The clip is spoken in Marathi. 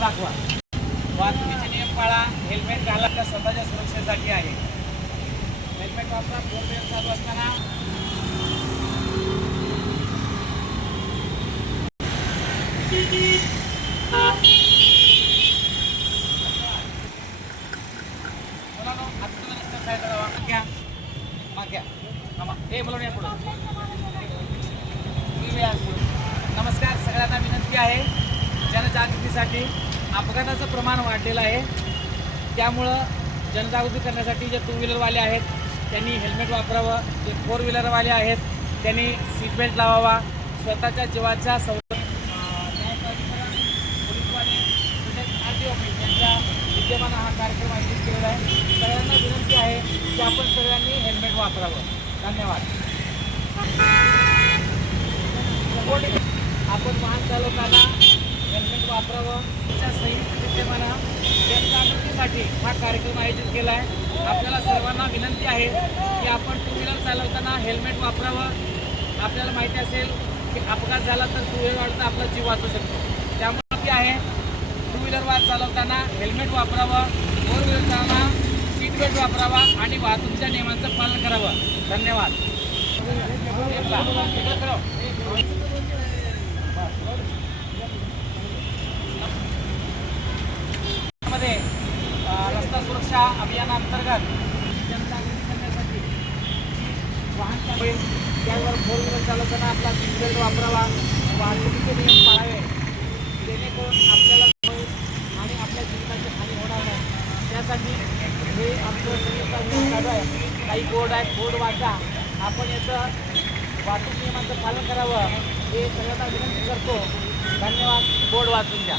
दाखवा वाहतुकीचे नियम पाळा हेल्मेट घाला तर स्वतःच्या सुरक्षेसाठी आहे. हेल्मेट वापरा फोर व्हीलर चालू असताना. नमस्कार. सगळ्यांना विनंती आहे जनजागृतीसाठी. अपघाताचं प्रमाण वाढलेलं आहे. त्यामुळं जनजागृती करण्यासाठी जे टू व्हीलरवाले आहेत त्यांनी हेल्मेट वापरावं. जे फोर व्हीलरवाले आहेत त्यांनी सीटबेल्ट लावावा. स्वतःच्या जीवाचा सौ पोलीसवाले आर टी ऑफिस यांच्या विद्यमान हा कार्यक्रम आयोजित केलेला आहे. सगळ्यांना विनंती आहे की आपण सगळ्यांनी हेल्मेट वापरावं. धन्यवाद. आपण वाहन चालवताना हेल्मेट वापरावं. जनजागृतीसाठी हा कार्यक्रम आयोजित केला आहे. आपल्याला सर्वांना विनंती आहे की आपण टू व्हीलर चालवताना हेल्मेट वापरावं. आपल्याला माहिती असेल की अपघात झाला तर टू व्हीलरवाला आपला जीव वाचू शकतो. त्यामुळे की आहे टू व्हीलर वा चालवताना हेल्मेट वापरावं फोर व्हीलर चालवताना सीट बेल्ट वापरावा आणि वाहतुकीच्या नियमांचं पालन करावं. धन्यवाद. रस्ता सुरक्षा अभियानांतर्गत जनजागृती करण्यासाठी वाहन चालवेल त्यावर फोर व्हीलर चालवताना आपला सीट बेल्ट वापरावा. वाहतुकीचे नियम पाळावे. जेणेकरून आपल्याला आणि आपल्या जीवनाची हानी होणार नाही. त्यासाठी हे आमचं संयुक्त अभियान चालू आहे. काही बोर्ड आहेत बोर्ड वाचा आपण याचं वाहतूक नियमांचं पालन करावं. हे सगळ्यांना विनंती करतो. धन्यवाद. बोर्ड वाचून द्या